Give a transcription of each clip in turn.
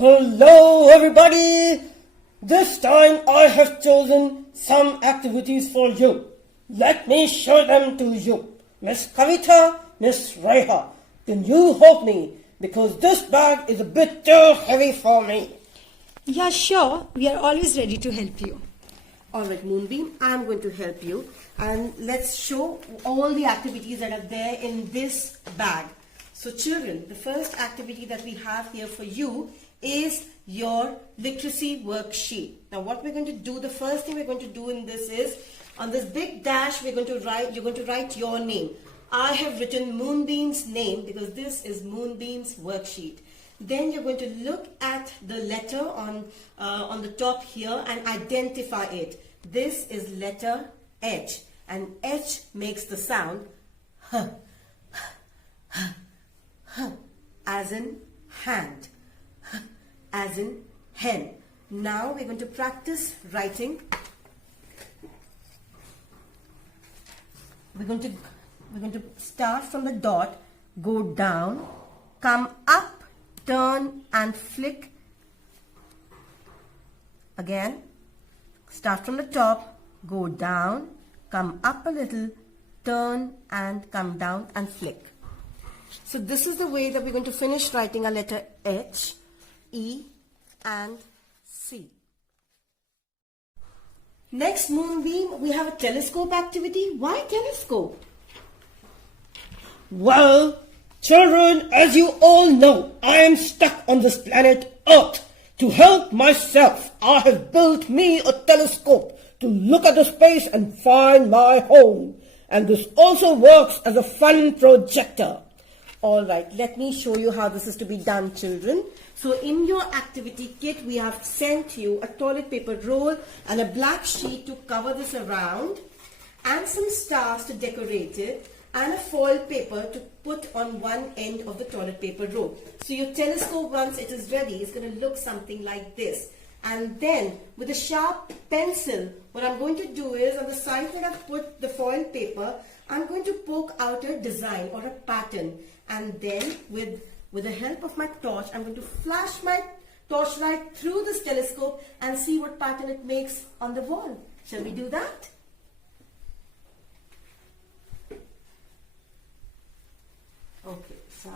Hello everybody! This time I have chosen some activities for you. Let me show them to you. Miss Kavita, Miss Reha, can you help me? Because this bag is a bit too heavy for me. Yeah, sure. We are always ready to help you. Alright Moonbeam, I'm going to help you and let's show all the activities that are there in this bag. So children, the first activity that we have here for you is your literacy worksheet. Now what we're going to do, the first thing we're going to do in this is, on this big dash you're going to write your name. I have written Moonbeam's name because this is Moonbeam's worksheet. Then you're going to look at the letter on the top here and identify it. This is letter H and H makes the sound H, as in hand, as in hen. Now we're going to practice writing. We're going to start from the dot, go down, come up, turn and flick. Again, start from the top, go down, come up a little, turn and come down and flick. So this is the way that we're going to finish writing our letter H, E and C. Next Moonbeam, we have a telescope activity. Why telescope? Well, children, as you all know, I am stuck on this planet Earth. To help myself, I have built me a telescope to look at the space and find my home. And this also works as a fun projector. Alright, let me show you how this is to be done, children. So in your activity kit, we have sent you a toilet paper roll and a black sheet to cover this around, and some stars to decorate it, and a foil paper to put on one end of the toilet paper roll. So your telescope, once it is ready, is going to look something like this. And then with a sharp pencil, what I'm going to do is, on the side that I've put the foil paper, I'm going to poke out a design or a pattern. And then with the help of my torch, I'm going to flash my torchlight through this telescope and see what pattern it makes on the wall. Shall we do that? Okay, so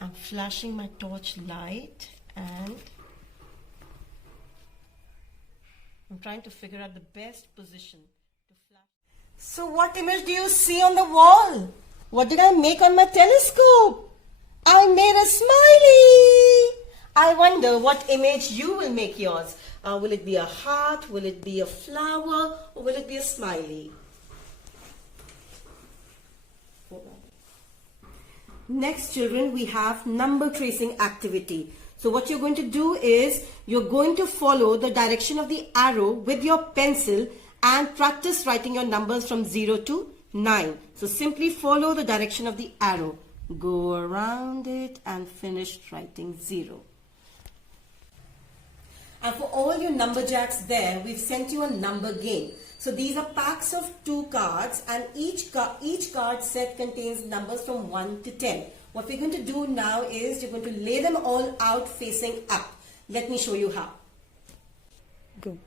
I'm flashing my torch light and I'm trying to figure out the best position to flash. So what image do you see on the wall? What did I make on my telescope? I made a smiley. I wonder what image you will make yours. Will it be a heart? Will it be a flower? Or will it be a smiley? Next, children, we have number tracing activity. So what you're going to do is, you're going to follow the direction of the arrow with your pencil and practice writing your numbers from 0 to 9. So simply follow the direction of the arrow. Go around it and finish writing 0. And for all your number jacks there, we've sent you a number game. So these are packs of 2 cards and each card set contains numbers from 1 to 10. What we're going to do now is you're going to lay them all out facing up. Let me show you how. Go.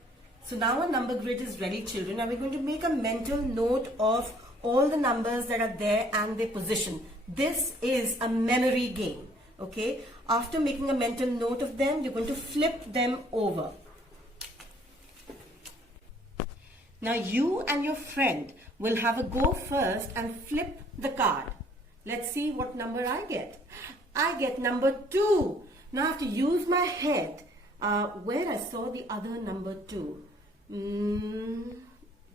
So now our number grid is ready, children, and we're going to make a mental note of all the numbers that are there and their position. This is a memory game. Okay? After making a mental note of them, you're going to flip them over. Now you and your friend will have a go first and flip the card. Let's see what number I get. I get number 2. Now I have to use my head where I saw the other number 2.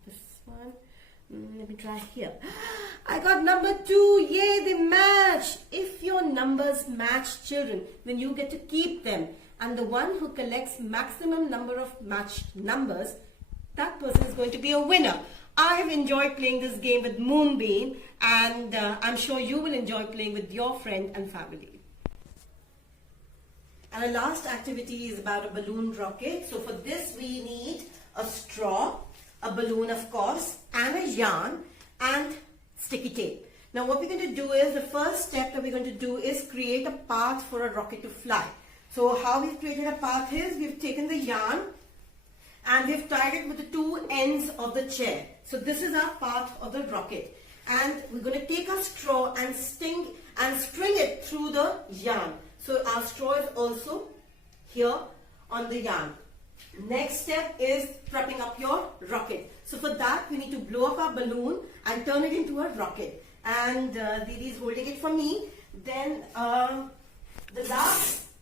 This one. Let me try here. I got number 2. Yay, they match. If your numbers match, children, then you get to keep them. And the one who collects maximum number of matched numbers, that person is going to be a winner. I have enjoyed playing this game with Moonbeam, and I'm sure you will enjoy playing with your friend and family. And the last activity is about a balloon rocket. So for this we need a straw, a balloon of course, and a yarn and sticky tape. Now what we're going to do is, the first step that we're going to do is create a path for a rocket to fly. So how we've created a path is, we've taken the yarn and we've tied it with the two ends of the chair. So this is our path of the rocket. And we're going to take a straw and string it through the yarn. So our straw is also here on the yarn. Next step is prepping up your rocket. So for that, we need to blow up our balloon and turn it into a rocket. And Didi is holding it for me. Then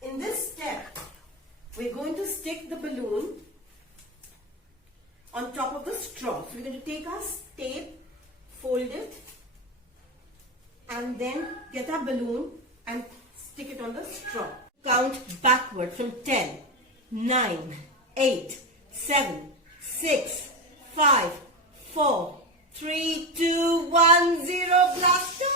in this step, we're going to stick the balloon on top of the straw. So we're going to take our tape, fold it, and then get our balloon and stick it on the straw. Count backward from 10, 9, 8, 7, 6, 5, 4, 3, 2, 1, 0, blast off!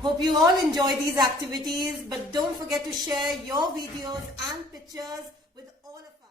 Hope you all enjoy these activities, but don't forget to share your videos and pictures with all of us.